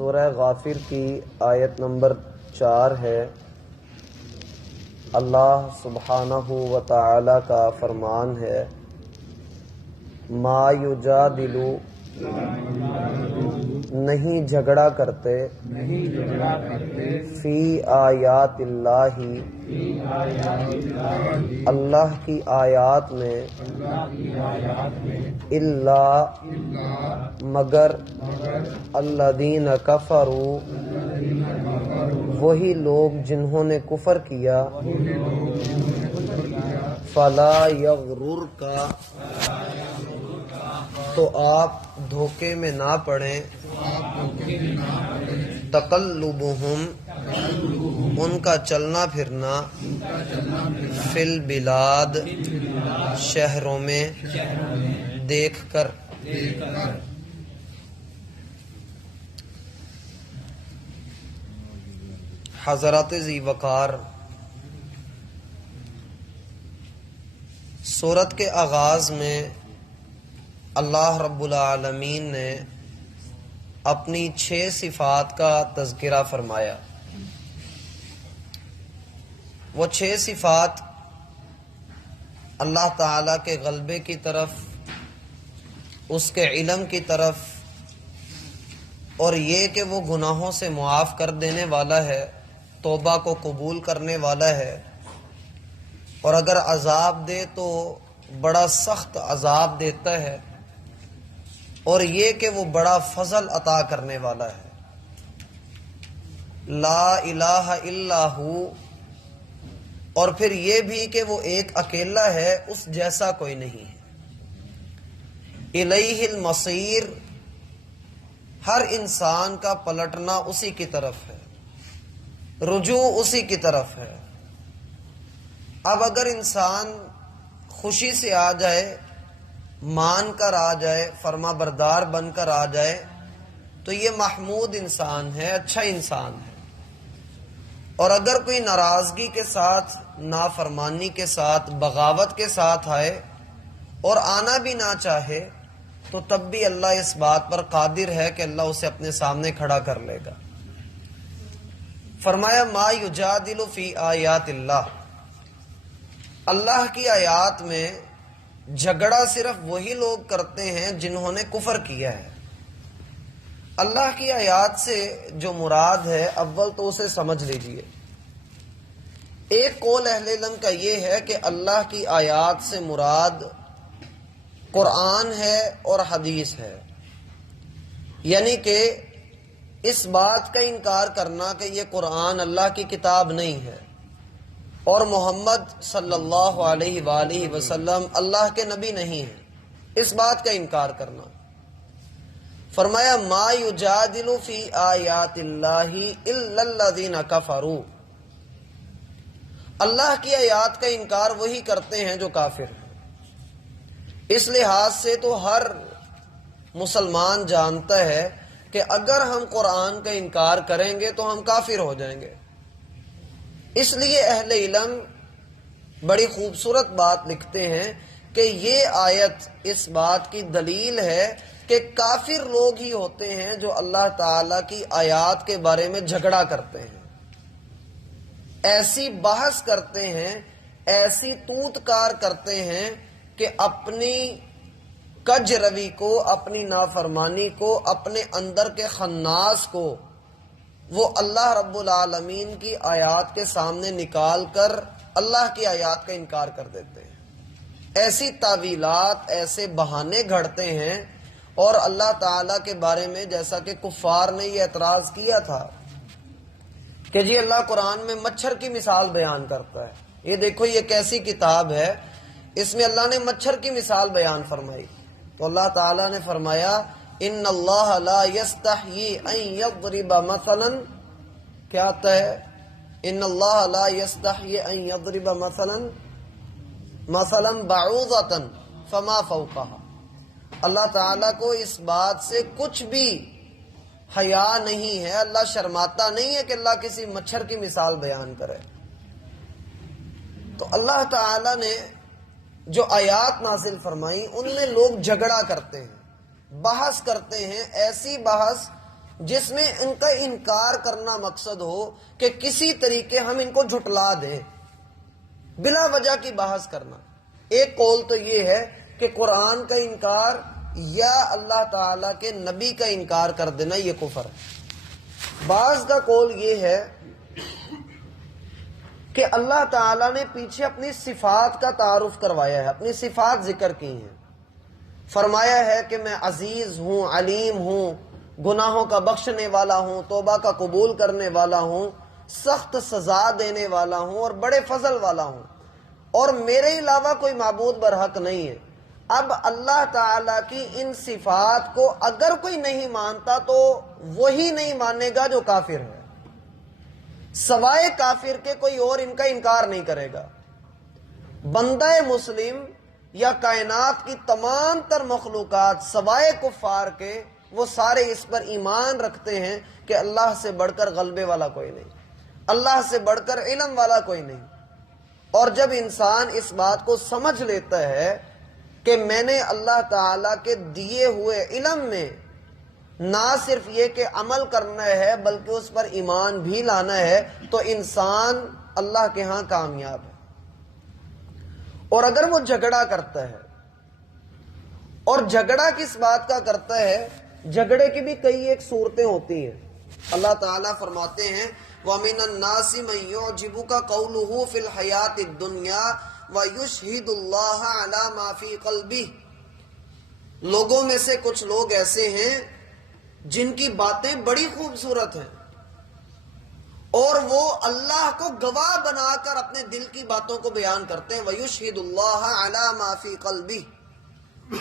سورہ غافر کی آیت نمبر 4 ہے۔ اللہ سبحانہ و تعالی کا فرمان ہے، ما یجادل، نہیں جھگڑا کرتے، فی آیات اللہ، اللہ کی آیات میں، الا، مگر، الذین کفروا، وہی لوگ جنہوں نے کفر کیا، فلا یغررک، تو آپ دھوکے میں نہ پڑیں، تقلبہم، ان کا چلنا پھرنا، فی البلاد، شہروں میں، دیکھ کر۔ حضرات ذی وقار، سورت کے آغاز میں اللہ رب العالمین نے اپنی 6 صفات کا تذکرہ فرمایا۔ وہ 6 صفات اللہ تعالی کے غلبے کی طرف، اس کے علم کی طرف، اور یہ کہ وہ گناہوں سے معاف کر دینے والا ہے، توبہ کو قبول کرنے والا ہے، اور اگر عذاب دے تو بڑا سخت عذاب دیتا ہے، اور یہ کہ وہ بڑا فضل عطا کرنے والا ہے۔ لا الہ الا ہو، اور پھر یہ بھی کہ وہ ایک اکیلا ہے، اس جیسا کوئی نہیں ہے۔ الیہ المصیر، ہر انسان کا پلٹنا اسی کی طرف ہے، رجوع اسی کی طرف ہے۔ اب اگر انسان خوشی سے آ جائے، مان کر آ جائے، فرما بردار بن کر آ جائے، تو یہ محمود انسان ہے، اچھا انسان ہے۔ اور اگر کوئی ناراضگی کے ساتھ، نافرمانی کے ساتھ، بغاوت کے ساتھ آئے اور آنا بھی نہ چاہے، تو تب بھی اللہ اس بات پر قادر ہے کہ اللہ اسے اپنے سامنے کھڑا کر لے گا۔ فرمایا ما یجادل فی آیات اللہ، اللہ کی آیات میں جھگڑا صرف وہی لوگ کرتے ہیں جنہوں نے کفر کیا ہے۔ اللہ کی آیات سے جو مراد ہے، اول تو اسے سمجھ لیجئے۔ ایک قول اہل علم کا یہ ہے کہ اللہ کی آیات سے مراد قرآن ہے اور حدیث ہے، یعنی کہ اس بات کا انکار کرنا کہ یہ قرآن اللہ کی کتاب نہیں ہے اور محمد صلی اللہ علیہ وآلہ وسلم اللہ کے نبی نہیں ہیں، اس بات کا انکار کرنا۔ فرمایا ما یجادل فی آیات اللہ الا الذین کفروا، اللہ کی آیات کا انکار وہی کرتے ہیں جو کافر ہیں۔ اس لحاظ سے تو ہر مسلمان جانتا ہے کہ اگر ہم قرآن کا انکار کریں گے تو ہم کافر ہو جائیں گے۔ اس لیے اہل علم بڑی خوبصورت بات لکھتے ہیں کہ یہ آیت اس بات کی دلیل ہے کہ کافر لوگ ہی ہوتے ہیں جو اللہ تعالی کی آیات کے بارے میں جھگڑا کرتے ہیں، ایسی بحث کرتے ہیں، ایسی توت کار کرتے ہیں کہ اپنی کج روی کو، اپنی نافرمانی کو، اپنے اندر کے خناس کو وہ اللہ رب العالمین کی آیات کے سامنے نکال کر اللہ کی آیات کا انکار کر دیتے ہیں۔ ایسی تعویلات، ایسے بہانے گھڑتے ہیں، اور اللہ تعالیٰ کے بارے میں جیسا کہ کفار نے یہ اعتراض کیا تھا کہ جی اللہ قرآن میں مچھر کی مثال بیان کرتا ہے، یہ دیکھو یہ کیسی کتاب ہے، اس میں اللہ نے مچھر کی مثال بیان فرمائی۔ تو اللہ تعالیٰ نے فرمایا ان اللہ لا یستحیی ان یضرب مثلا، کیا آتا ہے؟ ان اللہ لا یستحیی ان یضرب مثلا بعوضۃ فما فوقها، اللہ تعالیٰ کو اس بات سے کچھ بھی حیا نہیں ہے، اللہ شرماتا نہیں ہے کہ اللہ کسی مچھر کی مثال بیان کرے۔ تو اللہ تعالیٰ نے جو آیات نازل فرمائی ان میں لوگ جھگڑا کرتے ہیں، بحث کرتے ہیں، ایسی بحث جس میں ان کا انکار کرنا مقصد ہو کہ کسی طریقے ہم ان کو جھٹلا دیں، بلا وجہ کی بحث کرنا۔ ایک قول تو یہ ہے کہ قرآن کا انکار یا اللہ تعالیٰ کے نبی کا انکار کر دینا یہ کفر ہے۔ بعض کا قول یہ ہے کہ اللہ تعالیٰ نے پیچھے اپنی صفات کا تعارف کروایا ہے، اپنی صفات ذکر کی ہیں، فرمایا ہے کہ میں عزیز ہوں، علیم ہوں، گناہوں کا بخشنے والا ہوں، توبہ کا قبول کرنے والا ہوں، سخت سزا دینے والا ہوں اور بڑے فضل والا ہوں، اور میرے علاوہ کوئی معبود برحق نہیں ہے۔ اب اللہ تعالیٰ کی ان صفات کو اگر کوئی نہیں مانتا تو وہی نہیں مانے گا جو کافر ہے، سوائے کافر کے کوئی اور ان کا انکار نہیں کرے گا۔ بندہ مسلم یا کائنات کی تمام تر مخلوقات سوائے کفار کے وہ سارے اس پر ایمان رکھتے ہیں کہ اللہ سے بڑھ کر غلبے والا کوئی نہیں، اللہ سے بڑھ کر علم والا کوئی نہیں۔ اور جب انسان اس بات کو سمجھ لیتا ہے کہ میں نے اللہ تعالیٰ کے دیے ہوئے علم میں نہ صرف یہ کہ عمل کرنا ہے بلکہ اس پر ایمان بھی لانا ہے، تو انسان اللہ کے ہاں کامیاب ہے۔ اور اگر وہ جھگڑا کرتا ہے، اور جھگڑا کس بات کا کرتا ہے، جھگڑے کی بھی کئی ایک صورتیں ہوتی ہیں۔ اللہ تعالیٰ فرماتے ہیں وَمِنَ النَّاسِ مَن يُعْجِبُكَ قَوْلُهُ فِي الْحَيَاةِ الدُّنْيَا وَيُشْهِدُ اللَّهَ عَلَى مَا فِي قَلْبِهِ، لوگوں میں سے کچھ لوگ ایسے ہیں جن کی باتیں بڑی خوبصورت ہیں اور وہ اللہ کو گواہ بنا کر اپنے دل کی باتوں کو بیان کرتے ہیں۔ وَيُشْهِدُ اللَّهَ عَلَى مَا فِي قَلْبِهِ،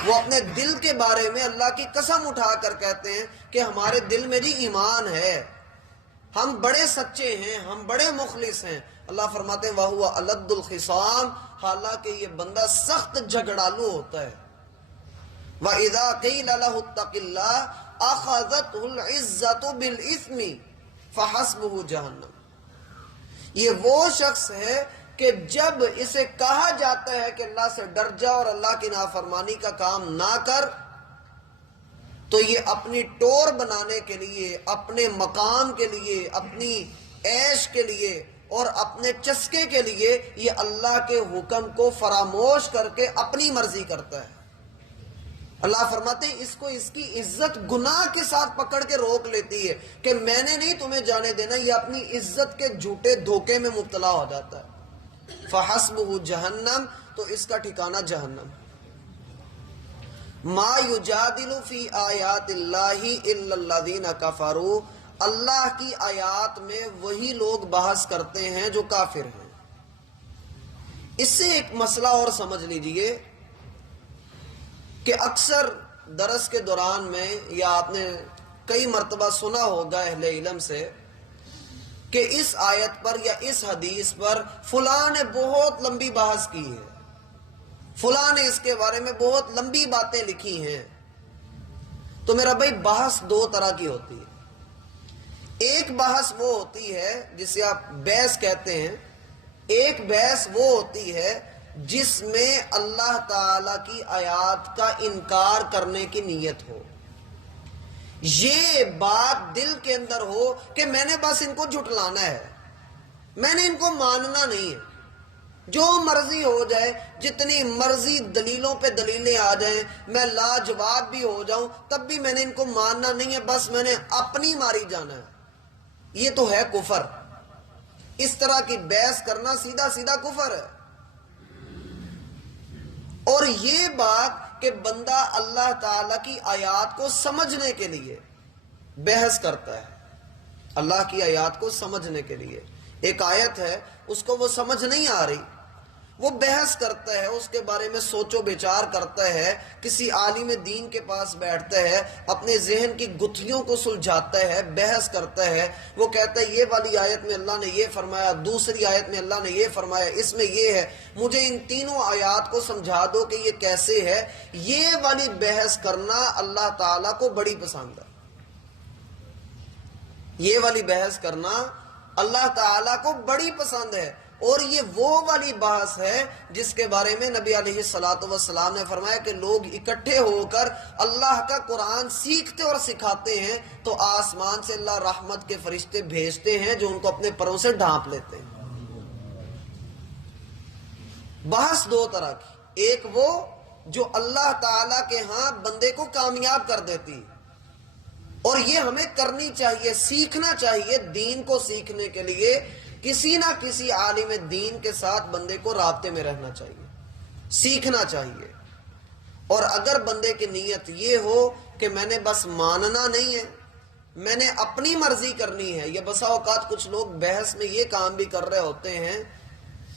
وہ اپنے دل کے بارے میں اللہ کی قسم اٹھا کر کہتے ہیں کہ ہمارے دل میں جی ایمان ہے، ہم بڑے سچے ہیں، ہم بڑے مخلص ہیں۔ اللہ فرماتے ہیں وَهُوَ أَلَدُّ الْخِصَامِ، حالانکہ یہ بندہ سخت جھگڑالو ہوتا ہے۔ وَإِذَا قِيلَ لَهُ اتَّقِ اللَّهَ أَخَذَتْهُ الْعِزَّةُ بِالْإِثْمِ فَحَسْبُهُ جَهَنَّمُ، یہ وہ شخص ہے کہ جب اسے کہا جاتا ہے کہ اللہ سے ڈر جا اور اللہ کی نافرمانی کا کام نہ کر، تو یہ اپنی ٹور بنانے کے لیے، اپنے مقام کے لیے، اپنی عیش کے لیے اور اپنے چسکے کے لیے یہ اللہ کے حکم کو فراموش کر کے اپنی مرضی کرتا ہے۔ اللہ فرماتے ہیں اس کو اس کی عزت گناہ کے ساتھ پکڑ کے روک لیتی ہے کہ میں نے نہیں تمہیں جانے دینا، یہ اپنی عزت کے جھوٹے دھوکے میں مبتلا ہو جاتا ہے۔ فَحَسْبُهُ جَهَنَّمُ، تو اس کا ٹھکانہ جہنم۔ مَا يُجَادِلُ فِي آیَاتِ اللَّهِ إِلَّا الَّذِينَ كَفَرُوا، اللہ کی آیات میں وہی لوگ بحث کرتے ہیں جو کافر ہیں۔ اس سے ایک مسئلہ اور سمجھ لیجئے کہ اکثر درس کے دوران میں یا آپ نے کئی مرتبہ سنا ہوگا اہل علم سے کہ اس آیت پر یا اس حدیث پر فلاں نے بہت لمبی بحث کی ہے، فلاں نے اس کے بارے میں بہت لمبی باتیں لکھی ہیں۔ تو میرا بھائی بحث دو طرح کی ہوتی ہے، ایک بحث وہ ہوتی ہے جسے آپ بحث کہتے ہیں، ایک بحث وہ ہوتی ہے جس میں اللہ تعالی کی آیات کا انکار کرنے کی نیت ہو، یہ بات دل کے اندر ہو کہ میں نے بس ان کو جھٹلانا ہے، میں نے ان کو ماننا نہیں ہے، جو مرضی ہو جائے، جتنی مرضی دلیلوں پہ دلیلیں آ جائیں، میں لاجواب بھی ہو جاؤں تب بھی میں نے ان کو ماننا نہیں ہے، بس میں نے اپنی ماری جانا ہے۔ یہ تو ہے کفر، اس طرح کی بحث کرنا سیدھا سیدھا کفر ہے۔ اور یہ بات کہ بندہ اللہ تعالیٰ کی آیات کو سمجھنے کے لیے بحث کرتا ہے، اللہ کی آیات کو سمجھنے کے لیے، ایک آیت ہے اس کو وہ سمجھ نہیں آ رہی، وہ بحث کرتا ہے، اس کے بارے میں سوچ و بچار کرتا ہے، کسی عالم دین کے پاس بیٹھتا ہے، اپنے ذہن کی گتھیوں کو سلجھاتا ہے، بحث کرتا ہے، وہ کہتا ہے یہ والی آیت میں اللہ نے یہ فرمایا، دوسری آیت میں اللہ نے یہ فرمایا، اس میں یہ ہے، مجھے ان تینوں آیات کو سمجھا دو کہ یہ کیسے ہے۔ یہ والی بحث کرنا اللہ تعالیٰ کو بڑی پسند ہے، یہ والی بحث کرنا اللہ تعالیٰ کو بڑی پسند ہے۔ اور یہ وہ والی بحث ہے جس کے بارے میں نبی علیہ الصلوۃ والسلام نے فرمایا کہ لوگ اکٹھے ہو کر اللہ کا قرآن سیکھتے اور سکھاتے ہیں تو آسمان سے اللہ رحمت کے فرشتے بھیجتے ہیں جو ان کو اپنے پروں سے ڈھانپ لیتے ہیں۔ بحث دو طرح کی، ایک وہ جو اللہ تعالی کے ہاں بندے کو کامیاب کر دیتی، اور یہ ہمیں کرنی چاہیے، سیکھنا چاہیے۔ دین کو سیکھنے کے لیے کسی نہ کسی عالم دین کے ساتھ بندے کو رابطے میں رہنا چاہیے، سیکھنا چاہیے۔ اور اگر بندے کی نیت یہ ہو کہ میں نے بس ماننا نہیں ہے، میں نے اپنی مرضی کرنی ہے، یہ بسا اوقات کچھ لوگ بحث میں یہ کام بھی کر رہے ہوتے ہیں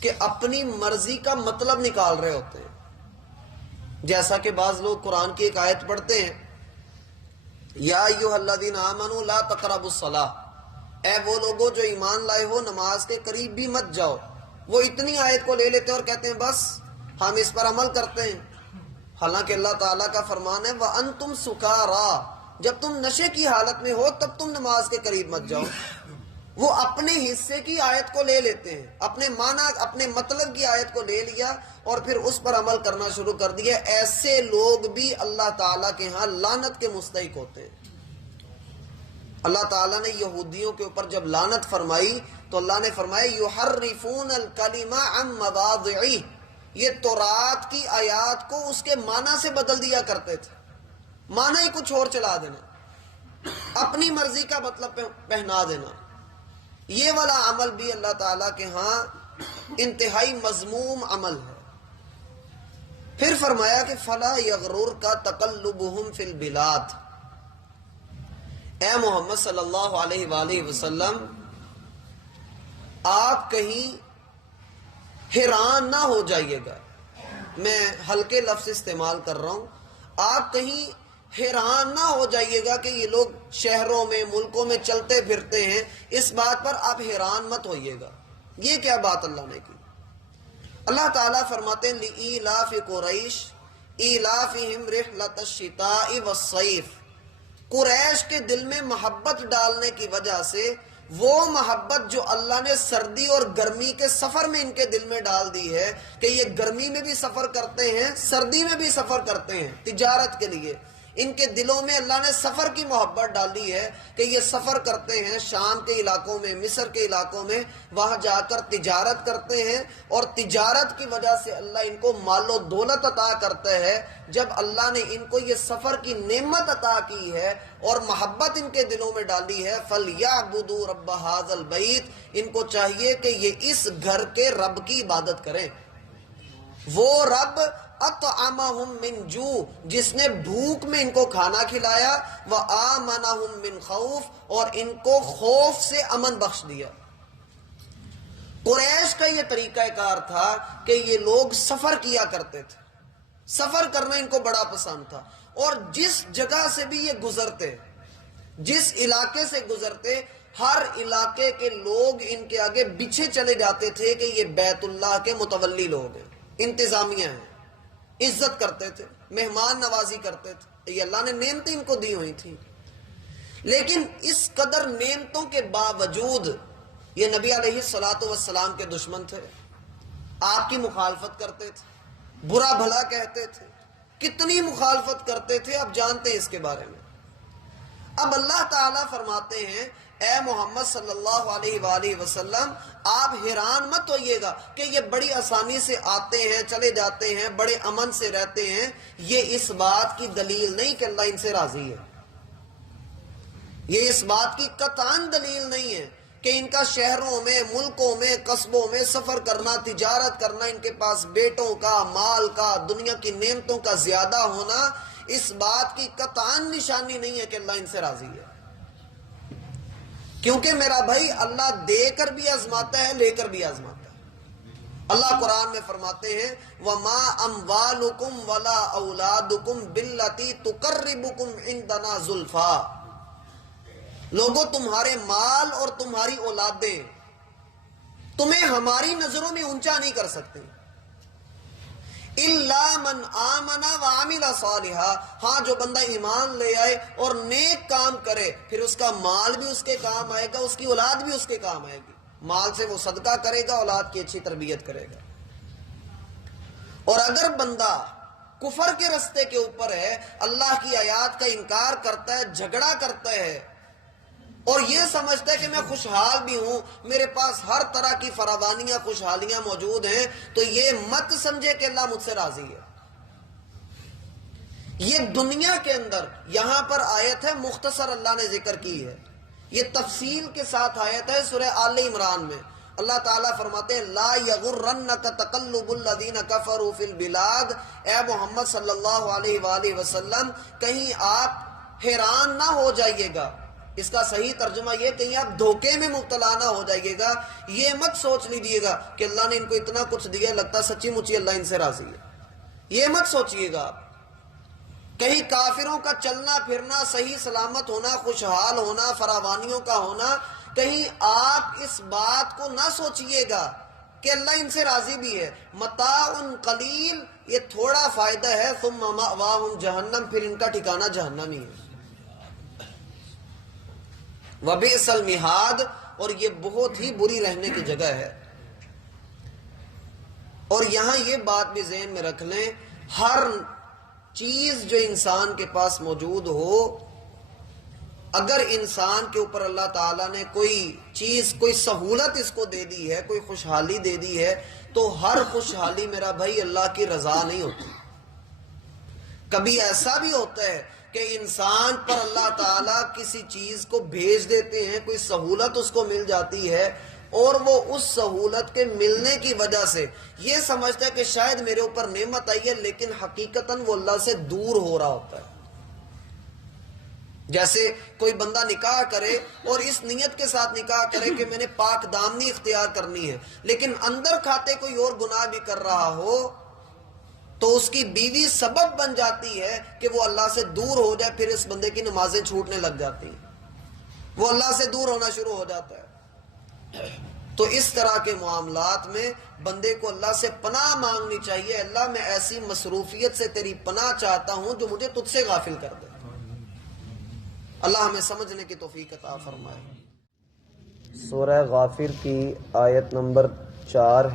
کہ اپنی مرضی کا مطلب نکال رہے ہوتے ہیں۔ جیسا کہ بعض لوگ قرآن کی ایک آیت پڑھتے ہیں، یا ایھا الذین آمنوا لا تقربوا الصلاۃ، اے وہ لوگوں جو ایمان لائے ہو نماز کے قریب بھی مت جاؤ۔ وہ اتنی آیت کو لے لیتے ہیں اور کہتے ہیں بس ہم اس پر عمل کرتے ہیں، حالانکہ اللہ تعالیٰ کا فرمان ہے وَأَنْتُمْ سُكَارَىٰ، جب تم نشے کی حالت میں ہو تب تم نماز کے قریب مت جاؤ۔ وہ اپنے حصے کی آیت کو لے لیتے ہیں، اپنے معنی اپنے مطلب کی آیت کو لے لیا اور پھر اس پر عمل کرنا شروع کر دیا۔ ایسے لوگ بھی اللہ تعالیٰ کے ہاں لعنت کے مستحق ہوتے ہیں۔ اللہ تعالیٰ نے یہودیوں کے اوپر جب لعنت فرمائی تو اللہ نے فرمایا یحرفون الکلم عن مواضعہ، یہ تورات کی آیات کو اس کے معنی سے بدل دیا کرتے تھے، معنی ہی کچھ اور چلا دینا، اپنی مرضی کا مطلب پہنا دینا۔ یہ والا عمل بھی اللہ تعالیٰ کے ہاں انتہائی مذموم عمل ہے۔ پھر فرمایا کہ فلا یغررک تقلبہم فی البلاد، اے محمد صلی اللہ علیہ وآلہ وسلم آپ کہیں حیران نہ ہو جائیے گا، میں ہلکے لفظ استعمال کر رہا ہوں، آپ کہیں حیران نہ ہو جائیے گا کہ یہ لوگ شہروں میں ملکوں میں چلتے پھرتے ہیں، اس بات پر آپ حیران مت ہوئیے گا۔ یہ کیا بات اللہ نے کی؟ اللہ تعالیٰ فرماتے ہیں لإیلاف قریش ایلافہم رحلۃ الشتاء والصیف، قریش کے دل میں محبت ڈالنے کی وجہ سے، وہ محبت جو اللہ نے سردی اور گرمی کے سفر میں ان کے دل میں ڈال دی ہے کہ یہ گرمی میں بھی سفر کرتے ہیں سردی میں بھی سفر کرتے ہیں تجارت کے لیے، ان کے دلوں میں اللہ نے سفر کی محبت ڈالی ہے کہ یہ سفر کرتے ہیں شام کے علاقوں میں، مصر کے علاقوں میں، وہاں جا کر تجارت کرتے ہیں، اور تجارت کی وجہ سے اللہ ان کو مال و دولت عطا کرتا ہے۔ جب اللہ نے ان کو یہ سفر کی نعمت عطا کی ہے اور محبت ان کے دلوں میں ڈالی ہے، فَلْيَعْبُدُوا رَبَّ هَٰذَا الْبَيْتِ، ان کو چاہیے کہ یہ اس گھر کے رب کی عبادت کریں، وہ رب اطعمہم من جوع، جس نے بھوک میں ان کو کھانا کھلایا، وآمنہم من خوف، اور ان کو خوف سے امن بخش دیا۔ قریش کا یہ طریقہ کار تھا کہ یہ لوگ سفر کیا کرتے تھے، سفر کرنا ان کو بڑا پسند تھا، اور جس جگہ سے بھی یہ گزرتے، جس علاقے سے گزرتے، ہر علاقے کے لوگ ان کے آگے بچھے چلے جاتے تھے کہ یہ بیت اللہ کے متولی لوگ ہیں، انتظامیہ ہیں، عزت کرتے تھے، مہمان نوازی کرتے تھے، یہ اللہ نے نعمتیں ان کو دی ہوئی تھیں۔ لیکن اس قدر نعمتوں کے باوجود یہ نبی علیہ الصلوۃ والسلام کے دشمن تھے، آپ کی مخالفت کرتے تھے، برا بھلا کہتے تھے، کتنی مخالفت کرتے تھے اب جانتے ہیں اس کے بارے میں۔ اب اللہ تعالیٰ فرماتے ہیں اے محمد صلی اللہ علیہ وآلہ وسلم آپ حیران مت ہوئیے گا کہ یہ بڑی آسانی سے آتے ہیں چلے جاتے ہیں، بڑے امن سے رہتے ہیں، یہ اس بات کی دلیل نہیں کہ اللہ ان سے راضی ہے، یہ اس بات کی قطعاً دلیل نہیں ہے کہ ان کا شہروں میں، ملکوں میں، قصبوں میں سفر کرنا، تجارت کرنا، ان کے پاس بیٹوں کا، مال کا، دنیا کی نعمتوں کا زیادہ ہونا اس بات کی قطعاً نشانی نہیں ہے کہ اللہ ان سے راضی ہے، کیونکہ میرا بھائی اللہ دے کر بھی آزماتا ہے، لے کر بھی آزماتا ہے۔ اللہ قرآن میں فرماتے ہیں وَمَا أَمْوَالُكُمْ وَلَا أَوْلَادُكُمْ بِالَّتِي تُقَرِّبُكُمْ عِنْدَنَا زُلْفَىٰ، لوگوں تمہارے مال اور تمہاری اولادیں تمہیں ہماری نظروں میں اونچا نہیں کر سکتے، إِلَّا مَنْ آمَنَ وَعَمِلَ صَالِحًا، ہاں جو بندہ ایمان لے آئے اور نیک کام کرے، پھر اس کا مال بھی اس کے کام آئے گا، اس کی اولاد بھی اس کے کام آئے گی۔ مال سے وہ صدقہ کرے گا، اولاد کی اچھی تربیت کرے گا۔ اور اگر بندہ کفر کے رستے کے اوپر ہے، اللہ کی آیات کا انکار کرتا ہے، جھگڑا کرتا ہے اور یہ سمجھتا ہے کہ میں خوشحال بھی ہوں، میرے پاس ہر طرح کی فراوانیاں خوشحالیاں موجود ہیں، تو یہ مت سمجھے کہ اللہ مجھ سے راضی ہے۔ یہ دنیا کے اندر، یہاں پر آیت ہے مختصر اللہ نے ذکر کی ہے، یہ تفصیل کے ساتھ آیت ہے سورہ آل عمران میں۔ اللہ تعالیٰ فرماتے ہیں لا یغرنک تقلب الذین کفروا فی البلاد، اے محمد صلی اللہ علیہ وآلہ وسلم کہیں آپ حیران نہ ہو جائیے گا، اس کا صحیح ترجمہ یہ کہیں آپ دھوکے میں مبتلا نہ ہو جائیے گا، یہ مت سوچ لیجیے گا کہ اللہ نے ان کو اتنا کچھ دیا، لگتا سچی مچی اللہ ان سے راضی ہے، یہ مت سوچیے گا آپ۔ کہیں کافروں کا چلنا پھرنا، صحیح سلامت ہونا، خوشحال ہونا، فراوانیوں کا ہونا، کہیں آپ اس بات کو نہ سوچئے گا کہ اللہ ان سے راضی بھی ہے۔ متاع قلیل، یہ تھوڑا فائدہ ہے، ثم مأواہم جہنم، پھر ان کا ٹھکانہ جہنم ہی ہے۔ وبئس المہاد، اور یہ بہت ہی بری رہنے کی جگہ ہے۔ اور یہاں یہ بات بھی ذہن میں رکھ لیں، ہر چیز جو انسان کے پاس موجود ہو، اگر انسان کے اوپر اللہ تعالیٰ نے کوئی چیز، کوئی سہولت اس کو دے دی ہے، کوئی خوشحالی دے دی ہے، تو ہر خوشحالی میرا بھائی اللہ کی رضا نہیں ہوتی۔ کبھی ایسا بھی ہوتا ہے کہ انسان پر اللہ تعالیٰ کسی چیز کو بھیج دیتے ہیں، کوئی سہولت اس کو مل جاتی ہے، اور وہ اس سہولت کے ملنے کی وجہ سے یہ سمجھتا ہے کہ شاید میرے اوپر نعمت آئی ہے، لیکن حقیقتاً وہ اللہ سے دور ہو رہا ہوتا ہے۔ جیسے کوئی بندہ نکاح کرے اور اس نیت کے ساتھ نکاح کرے کہ میں نے پاک دامنی اختیار کرنی ہے، لیکن اندر کھاتے کوئی اور گناہ بھی کر رہا ہو، تو اس کی بیوی سبب بن جاتی ہے کہ وہ اللہ سے دور ہو جائے، پھر اس بندے کی نمازیں چھوٹنے لگ جاتی ہیں، وہ اللہ سے دور ہونا شروع ہو جاتا ہے۔ تو اس طرح کے معاملات میں بندے کو اللہ سے پناہ مانگنی چاہیے، اللہ میں ایسی مصروفیت سے تیری پناہ چاہتا ہوں جو مجھے تجھ سے غافل کر دے۔ اللہ ہمیں سمجھنے کی توفیق عطا فرمائے۔ سورہ غافر کی آیت نمبر 4